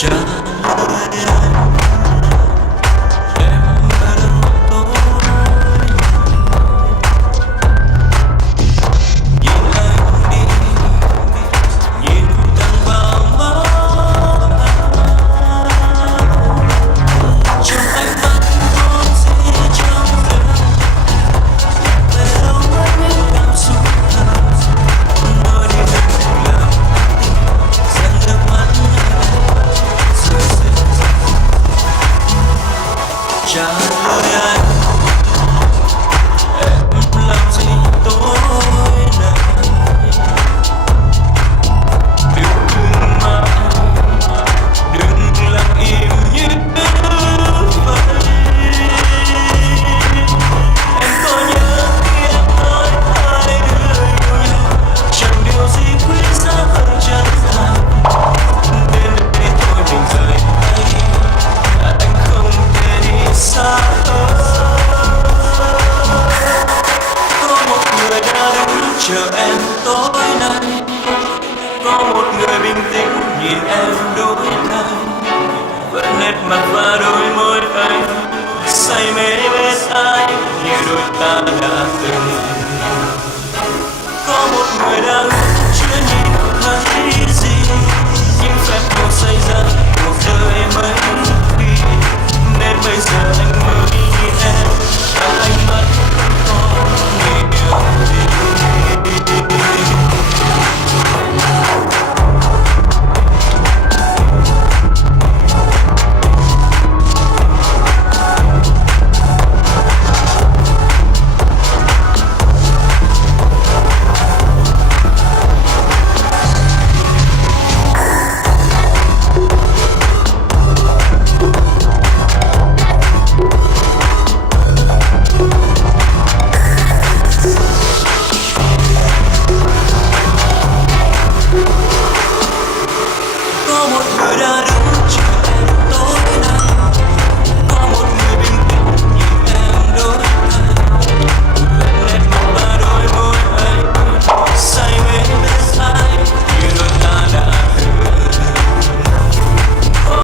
trả lời anh. Em ở đâu tối, nhìn anh đi, nhìn thẳng vào mắt anh. Trong ánh mắt có gì trong em, về đâu mất những cảm xúc thật. Nói đi anh đừng làm dần nước mắt anh rơi rơi. Trả lời anh, em làm gì tối nay? Đừng mà, đừng lặng im như vậy. Em có nhớ khi em nói hai đứa yêu nhau, chẳng điều gì quý giá hơn chân thành. Đến đây thôi mình rời tay, anh không thể đi xa hơn. Có một người đã đứng chờ em tối nay, có một người bình tĩnh nhìn em đổi thay. Vẫn nét mặt và đôi môi anh say mê bên ai như đôi ta đã từng. Có một người đã ước chưa nhìn thấy gì, những phép màu xây ra cuộc đời mấy khi. Nên bây giờ anh mới nhìn em bằng ánh mắt không có điều gì. Có một người đã